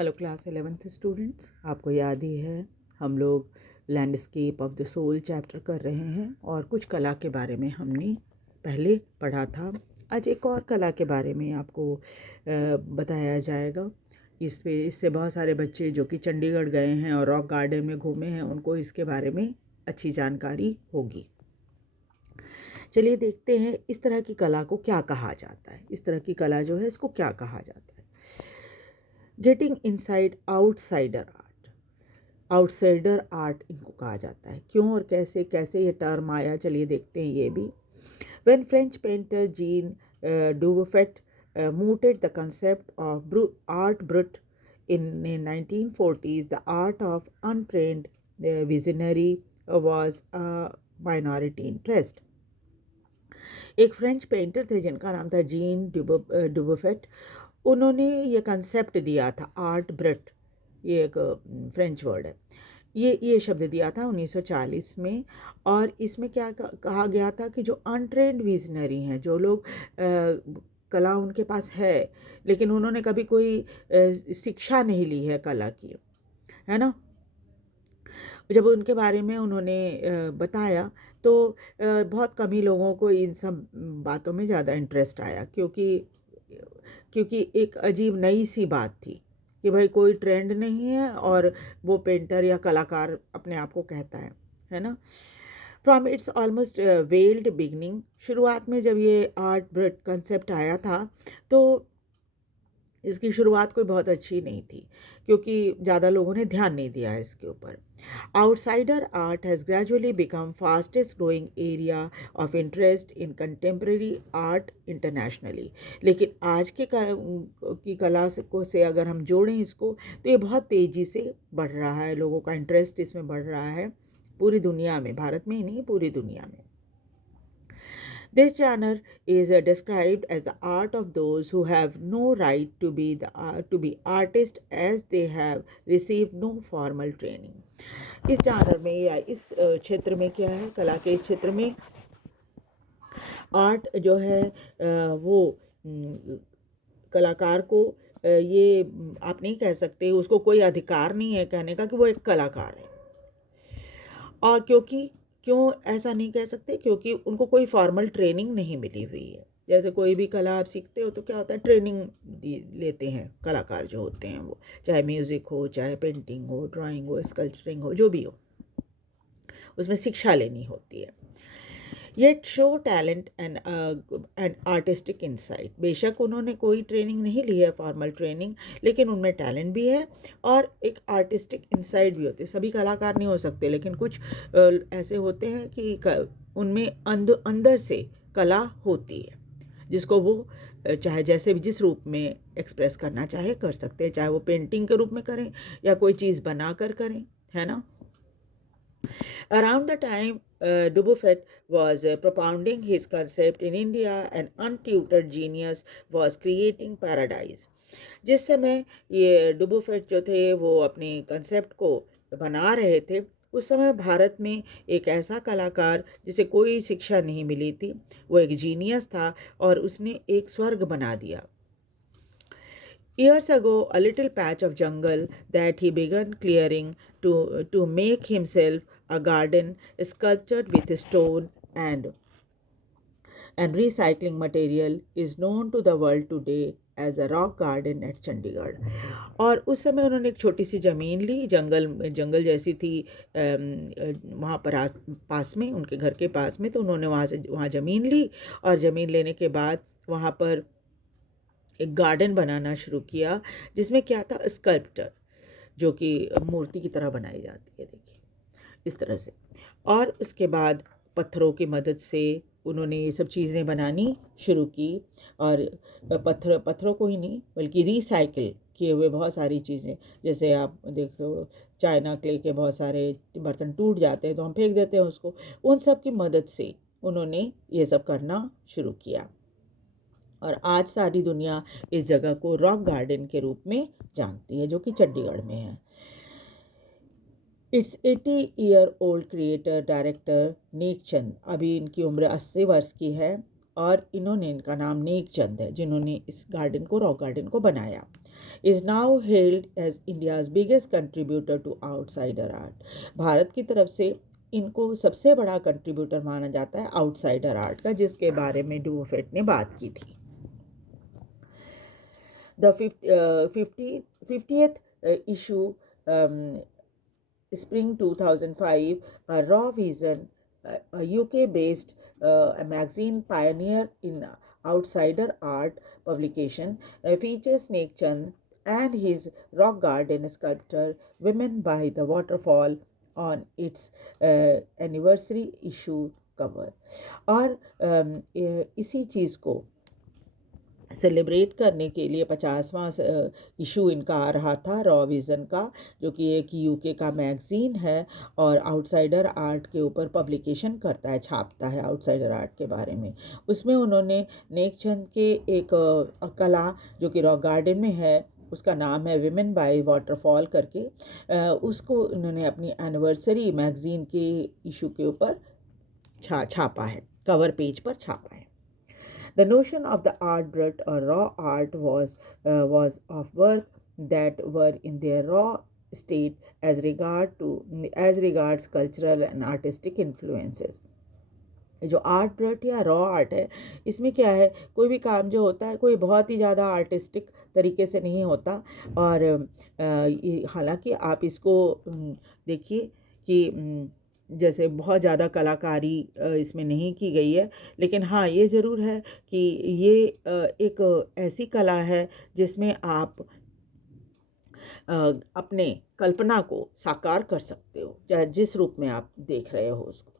Hello class 11th students, आपको याद ही है हम लोग landscape of the soul chapter कर रहे हैं और कुछ कला के बारे में हमने पहले पढ़ा था। आज एक और कला के बारे में आपको बताया जाएगा। इससे बहुत सारे बच्चे जो कि चंडीगढ़ गए हैं और रॉक गार्डन में घूमे हैं, उनको इसके बारे में अच्छी जानकारी होगी। चलिए देखते हैं इस तरह की कला को क्या कहा जाता है। इस तरह की कला जो है इसको क्या कहा जाता है। Getting inside outsider art. Outsider art इनको कहा जाता है। क्यों और कैसे कैसे ये टर्म आया, चलिए देखते हैं ये भी। When French painter Jean Dubuffet mooted the concept of art brut in 1940s, the art of untrained visionary was a minority interest. एक फ्रेंच पेंटर थे जिनका नाम था जीन डुबोफेट। उन्होंने ये कंसेप्ट दिया था आर्ट ब्रट, ये एक फ्रेंच वर्ड है। ये शब्द दिया था 1940 में। और इसमें क्या कहा गया था कि जो अनट्रेंड विजनरी हैं, जो लोग कला उनके पास है लेकिन उन्होंने कभी कोई शिक्षा नहीं ली है कला की, है ना। जब उनके बारे में उन्होंने बताया तो बहुत कम ही लोगों को इन सब बातों में ज़्यादा इंटरेस्ट आया, क्योंकि एक अजीब नई सी बात थी कि भाई कोई ट्रेंड नहीं है और वो पेंटर या कलाकार अपने आप को कहता है ना। From its almost weld beginning, शुरुआत में जब ये आर्ट ब्रट कंसेप्ट आया था तो इसकी शुरुआत कोई बहुत अच्छी नहीं थी, क्योंकि ज़्यादा लोगों ने ध्यान नहीं दिया है इसके ऊपर। Outsider art has gradually become fastest growing area of interest in contemporary art internationally. लेकिन आज की कला से अगर हम जोड़ें इसको तो ये बहुत तेज़ी से बढ़ रहा है, लोगों का इंटरेस्ट इसमें बढ़ रहा है पूरी दुनिया में, भारत में ही नहीं पूरी दुनिया में। This genre is described as the art of those who have no right to be artists, as they have received no formal training. इस genre में या इस क्षेत्र में क्या है, कला के इस क्षेत्र में आर्ट जो है वो कलाकार को ये आप नहीं कह सकते, उसको कोई अधिकार नहीं है कहने का कि वो एक कलाकार है। और क्यों ऐसा नहीं कह सकते, क्योंकि उनको कोई फॉर्मल ट्रेनिंग नहीं मिली हुई है। जैसे कोई भी कला आप सीखते हो तो क्या होता है, ट्रेनिंग लेते हैं कलाकार जो होते हैं वो, चाहे म्यूज़िक हो, चाहे पेंटिंग हो, ड्राइंग हो, स्कल्पचरिंग हो, जो भी हो, उसमें शिक्षा लेनी होती है। Yet show talent and artistic insight. बेशक उन्होंने कोई ट्रेनिंग नहीं ली है, फॉर्मल ट्रेनिंग, लेकिन उनमें टैलेंट भी है और एक आर्टिस्टिक इंसाइट भी होती है। सभी कलाकार नहीं हो सकते, लेकिन कुछ ऐसे होते हैं कि उनमें अंदर से कला होती है, जिसको वो चाहे जैसे भी जिस रूप में एक्सप्रेस करना चाहे कर सकते हैं, चाहे वो पेंटिंग के रूप में करें या कोई चीज़ बना कर करें, है ना। Around the time Dubuffet was propounding his concept in India, an untutored genius was creating paradise. जिस समय ये डुबोफेट जो थे वो अपने कंसेप्ट को बना रहे थे, उस समय भारत में एक ऐसा कलाकार जिसे कोई शिक्षा नहीं मिली थी, वो एक जीनियस था और उसने एक स्वर्ग बना दिया। Years ago, a little patch of jungle that he began clearing to make himself a garden sculptured with stone and recycling material is known to the world today as the rock garden eight Chandigarh. और उस समय उन्होंने एक छोटी सी ज़मीन ली, जंगल जैसी थी वहाँ पर पास में, उनके घर के पास में। तो उन्होंने वहाँ ज़मीन ली और ज़मीन लेने के बाद वहाँ पर एक गार्डन बनाना शुरू किया, जिसमें क्या था, स्कल्पचर, जो कि मूर्ति की तरह बनाई जाती है, देखिए इस तरह से। और उसके बाद पत्थरों की मदद से उन्होंने ये सब चीज़ें बनानी शुरू की। और पत्थरों को ही नहीं बल्कि रिसाइकिल किए हुए बहुत सारी चीज़ें, जैसे आप देखो चाइना क्ले के बहुत सारे बर्तन टूट जाते हैं तो हम फेंक देते हैं उसको, उन सब की मदद से उन्होंने ये सब करना शुरू किया। और आज सारी दुनिया इस जगह को रॉक गार्डन के रूप में जानती है, जो कि चंडीगढ़ में है। इट्स 80-year-old क्रिएटर डायरेक्टर नेक चंद, अभी इनकी उम्र 80 वर्ष की है और इनका नाम नेक चंद है, जिन्होंने इस गार्डन को, रॉक गार्डन को बनाया। is now hailed as India's biggest contributor to outsider art. Bharat की तरफ से इनको सबसे बड़ा कंट्रीब्यूटर माना जाता है आउटसाइडर आर्ट का, जिसके बारे में डुवोफेट ने बात की थी. The 50th issue, spring 2005, Raw Vision, a UK-based magazine pioneer in outsider art publication, features Nek Chand and his rock garden sculpture Women by the Waterfall on its anniversary issue cover. और इसी चीज़ को celebrate करने के लिए 50वां issue इनका आ रहा था raw vision का, जो कि एक यूके का मैगज़ीन है और आउटसाइडर आर्ट के ऊपर पब्लिकेशन करता है, छापता है आउटसाइडर आर्ट के बारे में. उसमें उन्होंने नेक चंद के एक कला जो कि रॉक गार्डन में है, उसका नाम है विमेन बाय वाटरफॉल करके, उसको उन्होंने अपनी एनिवर्सरी मैगज़ीन के इशू के ऊपर छापा है, कवर पेज पर छापा है. The notion of the art brut or raw art was of work that were in their raw state as regards cultural and artistic influences. जो आर्ट ब्रट या रॉ आर्ट है, इसमें क्या है, कोई भी काम जो होता है कोई बहुत ही ज़्यादा आर्टिस्टिक तरीके से नहीं होता. और हालांकि आप इसको देखिए कि जैसे बहुत ज़्यादा कलाकारी इसमें नहीं की गई है, लेकिन हाँ ये ज़रूर है कि ये एक ऐसी कला है जिसमें आप अपने कल्पना को साकार कर सकते हो, चाहे जिस रूप में आप देख रहे हो उसको.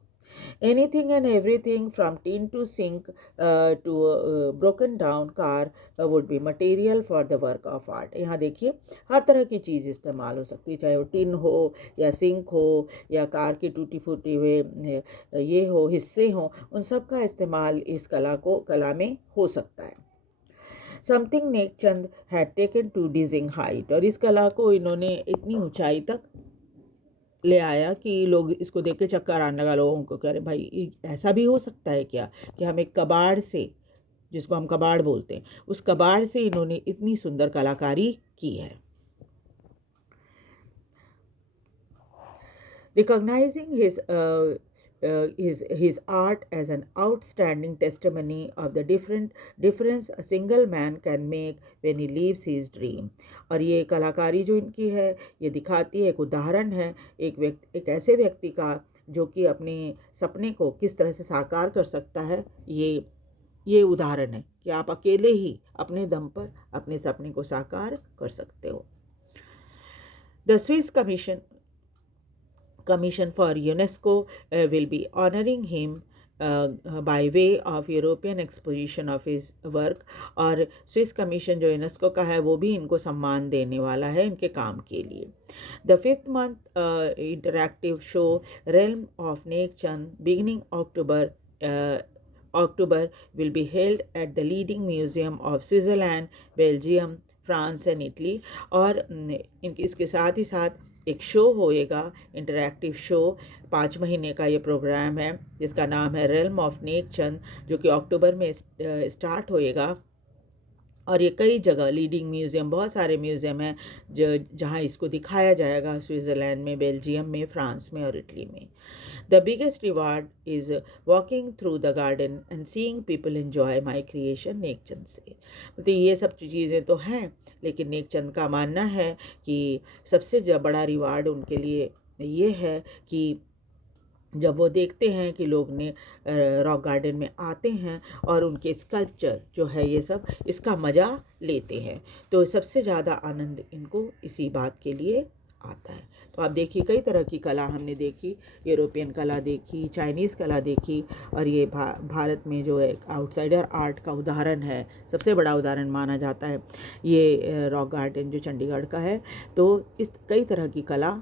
Anything and everything from tin to sink to a broken down car would be material for the work of art. यहाँ देखिए हर तरह की चीज़ इस्तेमाल हो सकती है, चाहे वो टिन हो या सिंक हो या कार के टूटी फूटी हुए ये हो हिस्से हो, उन सब का इस्तेमाल इस कला में हो सकता है. Something neck Chand had taken to dizzying height, और इस कला को इन्होंने इतनी ऊंचाई तक ले आया कि लोग इसको देख के चक्कर आने लगा लोगों को, कह रहे भाई ऐसा भी हो सकता है क्या कि हम एक कबाड़ से, जिसको हम कबाड़ बोलते हैं, उस कबाड़ से इन्होंने इतनी सुंदर कलाकारी की है. Recognizing his art as an outstanding testimony of the difference a single man can make when he lives his dream. और ये कलाकारी जो इनकी है ये दिखाती है, एक उदाहरण है एक ऐसे व्यक्ति का जो कि अपने सपने को किस तरह से साकार कर सकता है. ये उदाहरण है कि आप अकेले ही अपने दम पर अपने सपने को साकार कर सकते हो. The Swiss Commission for UNESCO will be honoring him by way of European exposition of his work. और स्विस कमीशन जो यूनेस्को का है वो भी इनको सम्मान देने वाला है इनके काम के लिए. The 5th month interactive show Realm of Nek Chand beginning October will be held at the leading museum of Switzerland, Belgium, France and Italy. और इसके साथ ही साथ एक शो होएगा, इंटरैक्टिव शो, 5 महीने का ये प्रोग्राम है जिसका नाम है रेल्म ऑफ नेक चंद, जो कि अक्टूबर में स्टार्ट होएगा. और ये कई जगह लीडिंग म्यूज़ियम, बहुत सारे म्यूज़ियम हैं जहाँ इसको दिखाया जाएगा, स्विट्ज़रलैंड में, बेल्जियम में, फ्रांस में और इटली में. The biggest reward is walking through the garden and seeing people enjoy my creation, Nek Chand से. तो ये सब चीज़ें तो हैं, लेकिन नेक चंद का मानना है कि सबसे बड़ा रिवार्ड उनके लिए ये है कि जब वो देखते हैं कि लोग ने रॉक गार्डन में आते हैं और उनके स्कल्पचर जो है ये सब इसका मज़ा लेते हैं, तो सबसे ज़्यादा आनंद इनको इसी बात के लिए आता है. तो आप देखिए कई तरह की कला हमने देखी, यूरोपियन कला देखी, चाइनीज़ कला देखी, और ये भारत में जो एक आउटसाइडर आर्ट का उदाहरण है, सबसे बड़ा उदाहरण माना जाता है ये रॉक गार्डन जो चंडीगढ़ का है. तो इस कई तरह की कला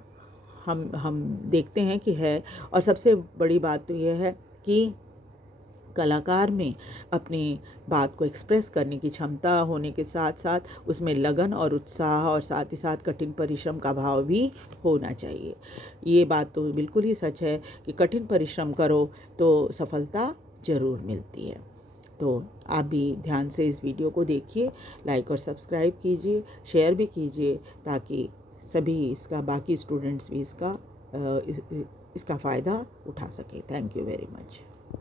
हम देखते हैं कि है. और सबसे बड़ी बात तो यह है कि कलाकार में अपनी बात को एक्सप्रेस करने की क्षमता होने के साथ साथ उसमें लगन और उत्साह और साथ ही साथ कठिन परिश्रम का भाव भी होना चाहिए. ये बात तो बिल्कुल ही सच है कि कठिन परिश्रम करो तो सफलता ज़रूर मिलती है. तो आप भी ध्यान से इस वीडियो को देखिए, लाइक और सब्सक्राइब कीजिए, शेयर भी कीजिए, ताकि सभी इसका बाकी स्टूडेंट्स भी इसका फ़ायदा उठा सकें। Thank you very much.